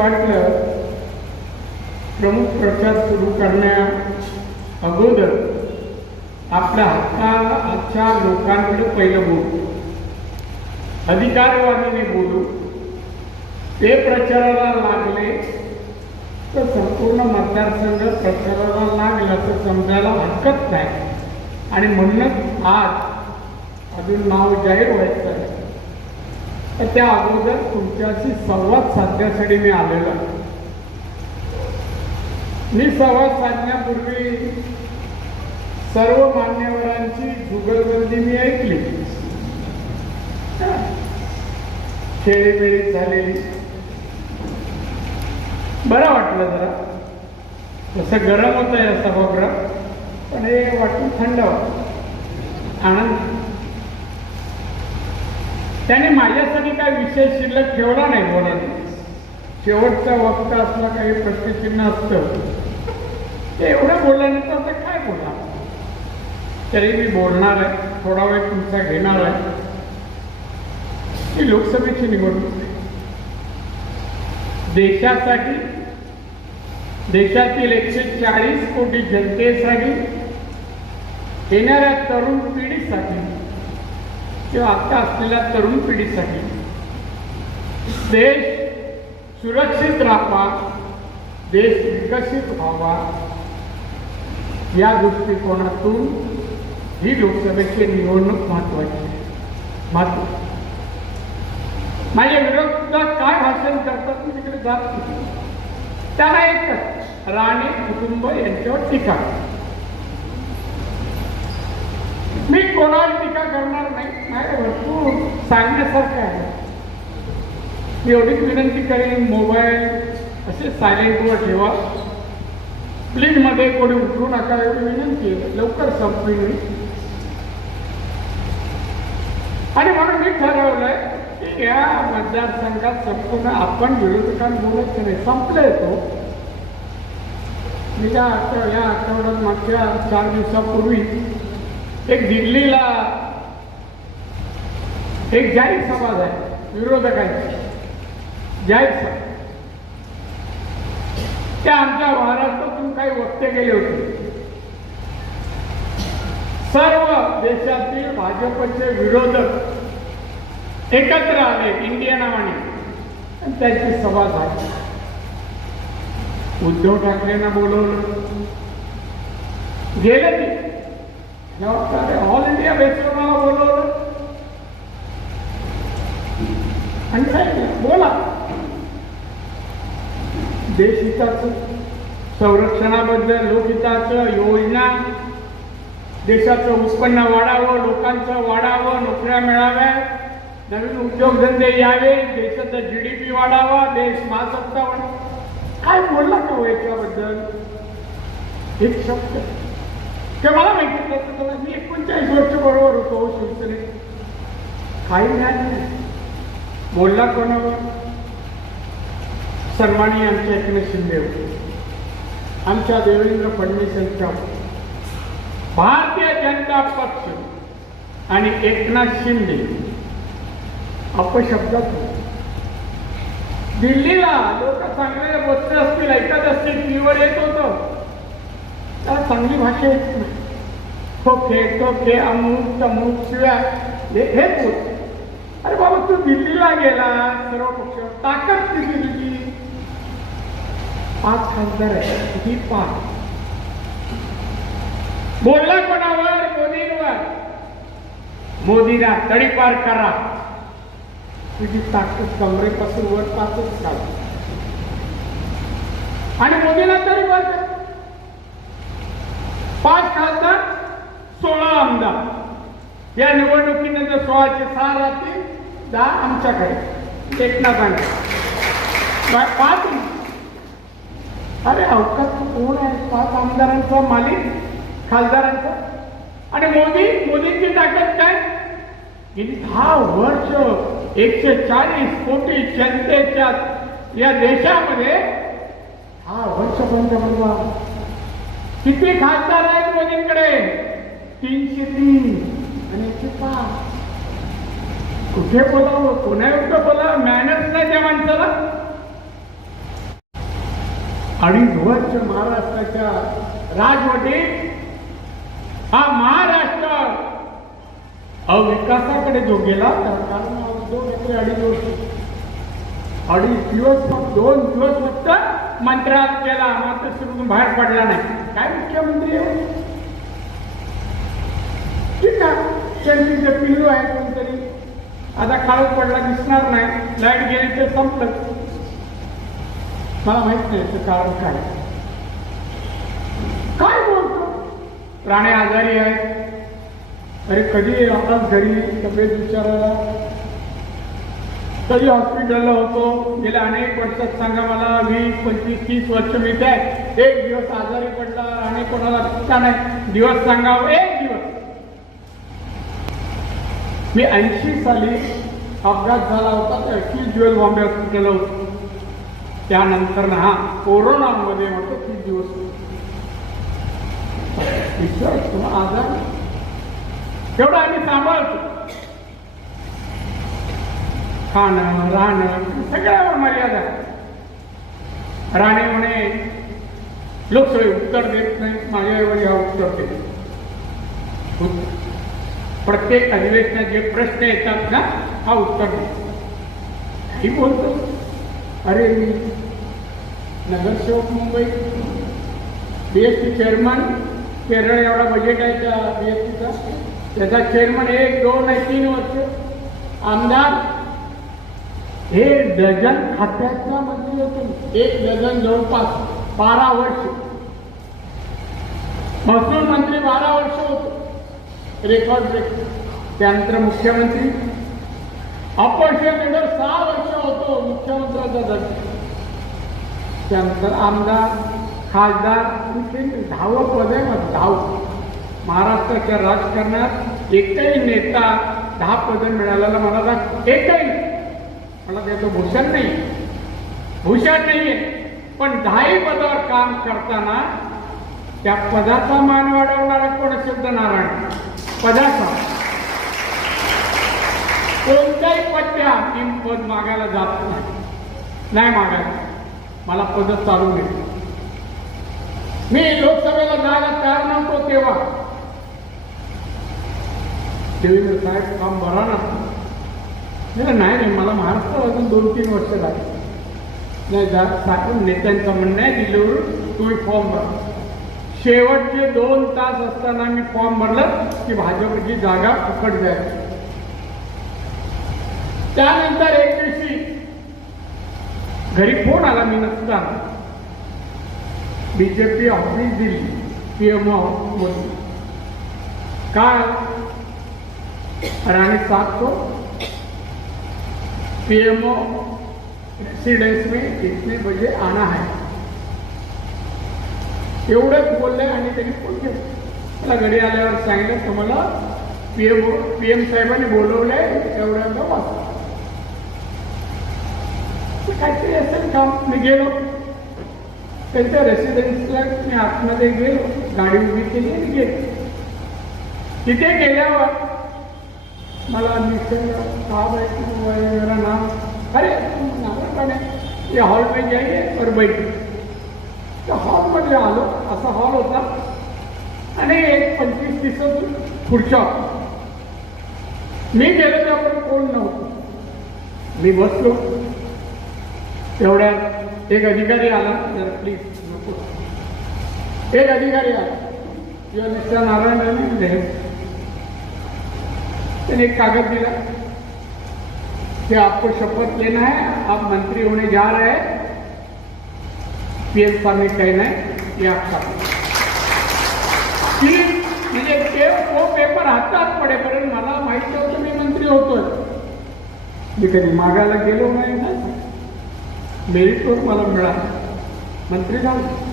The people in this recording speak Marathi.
वाटलं प्रमुख प्रचार सुरू करण्या अगोदर आपल्या हक्काच्या लोकांकडे पहिलं बोलू. अधिकारवादाने बोलू. ते प्रचाराला लागले तर संपूर्ण मतदारसंघ प्रचाराला लागला तर समजायला हरकत नाही. आणि म्हणूनच आज अजून नाव जाहीर व्हायचं आहे तर त्या अगोदर तुमच्याशी संवाद साधण्यासाठी मी आलेलो. आहे मी संवाद साधण्यापूर्वी सर्व मान्यवरांची जुगलबंदी मी ऐकली. खेळीमेळी झालेली. बरं वाटलं जरा. तसं गरम होतं या सभागृह पण हे वाटून थंड वाटतं आनंद. त्याने माझ्यासाठी काय विषय शिल्लक ठेवला नाही बोलायला शेवटचा वक्त असला काही प्रश्नचिन्ह असतं. ते एवढं बोलल्यानंतर आता काय बोलणार? तरी मी बोलणार आहे. थोडा वेळ तुमचा घेणार आहे. ही लोकसभेची निवडणूक आहे. देशासाठी देशातील एकशे चाळीस कोटी जनतेसाठी येणाऱ्या तरुण पिढीसाठी किंवा आता असलेल्या तरुण पिढीसाठी देश सुरक्षित राहावा देश विकसित व्हावा या दृष्टिकोनातून ही लोकसभेची निवडणूक महत्वाची आहे. महत्त्व माझ्या सुद्धा काय भाषण करतात मी तिकडे जात नाही. त्याला एकच राणे कुटुंब यांच्यावर टीका मी कोणावर टीका करणार नाही. माझ्या भरपूर सांगण्यासारखं आहे मी एवढीच विनंती करेन मोबाईल असे सायलेंटवर ठेवा. प्लीजमध्ये कोणी उतरू नका एवढी विनंती आहे. लवकर संपवी मी. आणि म्हणून मी ठरवलंय की या मतदारसंघात संपूर्ण आपण विरोधकांबरोबर नाही संपले तो. मी त्या आठव या आठवड्यात मागच्या चार दिवसापूर्वी एक दिल्लीला एक जाहीर समाज आहे विरोधकांची जाहीर समाज. त्या आमच्या महाराष्ट्रातून काही वक्ते गेले होते. सर्व देशातील भाजपचे विरोधक एकत्र आले इंडिया आर्मी आणि त्यांची सभा झाली. उद्धव ठाकरेंना बोलवलं. गेले ते. ऑल इंडिया बेसवर मला बोलवलं आणि सांगितलं बोला देशहिताचं संरक्षणाबद्दल लोकहिताचं योजना देशाचं उत्पन्न वाढावं लोकांचं वाढावं नोकऱ्या मिळाव्या नवीन उद्योगधंदे यावे देशाचा जी डी पी वाढावा देश महासत्ता वाढावा काय बोलला तो याच्याबद्दल एक शब्द ते मला माहिती नसतं मी एकोणचाळीस वर्ष बरोबर होतो हो शिवसेनेत. काही ज्ञान नाही. बोलला कोणावर? सर्वांनी आमच्या एकनाथ शिंदे होते. आमच्या देवेंद्र फडणवीस यांच्या भारतीय जनता पक्ष आणि एकनाथ शिंदे अपशब्दात होते. दिल्लीला लोक चांगले बसले असतील ऐकत असतील टीव्हीवर येत होतं. त्याला चांगली भाषा येत नाही ठोके टोके अमुक तमुक शिव्या हे हेच होत अरे बाबा तू दिल्लीला गेला सर्व पक्ष ताकद दिली तुझी पाच खासदार आहे ही पाच बोलला कोणावर मोदींवर मोदीला तडीपार करा तुझी ताकद कमरेपासून वर पासून चालू आणि मोदीला तडीपार करा पाच खासदार सोळा आमदार. या निवडणुकीनंतर सोळाचे सहा राहतील दहा आमच्याकडे. एकनाथांना पाच अरे अवकाश कोण आहे? पाच आमदारांचा मालिक खासदारांचा. आणि मोदी मोदींची ताकद काय? गेली दहा वर्ष एकशे चाळीस कोटी जनतेच्या या देशामध्ये हा वर्ष पंतप्रधान किती खासदार आहेत मोदींकडे? तीनशे तीन आणि एकशे पाच. कुठे बोलावं? कोणायोग्य बोला मॅनर्स नाही त्या माणसाला. अडीच वर्ष महाराष्ट्राच्या राजवटीत हा महाराष्ट्र अविकासाकडे जो गेला तर कारण दोन ठाकरे अडीच वर्ष. अडीच दिवस फक्त दोन दिवस फक्त मंत्रात केला. मात्र तिकडून बाहेर पडला नाही. काय मुख्यमंत्री आहे? ठीक आहे. त्यांची जे पिल्लू आहे कोणतरी. आता काळच पडला दिसणार नाही. लाइट गेली तर संपलं. मला माहीत नाही याचं कारण काय. काय बोलतो? प्राणी आजारी आहेत. अरे कधी आपल्याच घरी? तब्येत विचारायला? कधी हॉस्पिटलला होतो. गेल्या अनेक वर्षात सांगा मला वीस पंचवीस तीस वर्ष मी त्या एक दिवस आजारी पडला आणि कोणाला सुद्धा नाही. दिवस सांगाव एक दिवस. मी ऐंशी साली अपघात झाला होता तर तीस दिवस बॉम्बे हॉस्पिटलला होतो. त्यानंतर ना हा कोरोनामध्ये होतो तीस दिवस ईश्वर तुम्हाला आजार? तेवढं आम्ही सांभाळतो. खाणं राहणं सगळ्यावर मर्यादा. राणे म्हणे लोकसभे उत्तर देत नाही माझ्याऐवजी हा उत्तर देत प्रत्येक अधिवेशनात जे प्रश्न येतात ना हा उत्तर देतो ही बोलतो अरे मी नगरसेवक Mumbai B S C chairman Kerala एवढा बजेट आहे त्या बी एस सीचा त्याचा चेअरमन एक दोन आहे तीन वर्ष आमदार हे डझन खात्याच्या मंत्री होते एक डझन जवळपास बारा वर्ष. महसूल मंत्री बारा वर्ष होते. रेकॉर्ड ब्रेक त्यानंतर मुख्यमंत्री. अपॉजिशन सहा वर्ष होतो. मुख्यमंत्र्याचा दर्शन त्यानंतर आमदार खासदार इथे दहावं पद आहे मग दहावं महाराष्ट्राच्या राजकारणात एकही नेता दहा पद मिळालेला मला एकही. मला त्याचं भूषण नाही. भूषण नाहीये. पण दहाही पदावर काम करताना त्या पदाचा मान वाढवणारा कोण सिद्धनारायण? पदाचा. कोणत्याही पद द्या मी पद मागायला जात नाही. नाही मागायला. मला पद चालू दे. मी लोकसभेला जायला तयार नव्हतो तेव्हा. देवेंद्र साहेब काम बरा ना. नाही नाही नाही मला महाराष्ट्रात अजून दोन तीन वर्ष लागली नाही जा साखर नेत्यांचं म्हणणं आहे दिल्लीवर तुम्ही फॉर्म भरा. शेवटचे दोन तास असताना मी फॉर्म भरलं की भाजपची जागा फुकट जायची त्यानंतर एक दिवशी घरी फोन आला मी नसता. बीजेपी ऑफिस दिली पीएमओ एम मोदी काय? तो पीएमओ रेसिडेंस में इतने बजे आना है? एवढंच बोलले आणि त्यांनी फोन केला. मला घरी आल्यावर सांगितलं तुम्हाला पीएम पी एम साहेबांनी बोलवलंय एवढ्या वाजता ते काहीतरी असेल काम मी गेलो. त्यांच्या रेसिडेन्सला मी आतमध्ये गेलो गाडी उभी केली आणि गेलो. तिथे गेल्यावर मला निश्चय साहब है कि वो है मेरा नाम अरे तुम नाम बने ये हॉल में जाइए और बैठिए त्या हॉलमध्ये आलो. असा हॉल होता. आणि एक पंचवीस तीस खुर्च्या मी गेलो त्यावर कोण नव्हतं. मी बसलो. तेवढ्यात एक अधिकारी आला. तर प्लीज नको. एक अधिकारी आला. किंवा मिस्टर नारायण राणे मैंने एक कागज दिला कि आपको शपथ लेना है आप मंत्री होने जा रहे हैं पीएम साहब ने कहना है ये आपका म्हणजे ते तो पेपर हातात पडेपर्यंत मला माहिती होतं मी मंत्री होतोय. मी कधी मागायला गेलो नाही ना. मेरिटवर मला मिळालं. मंत्री झालो.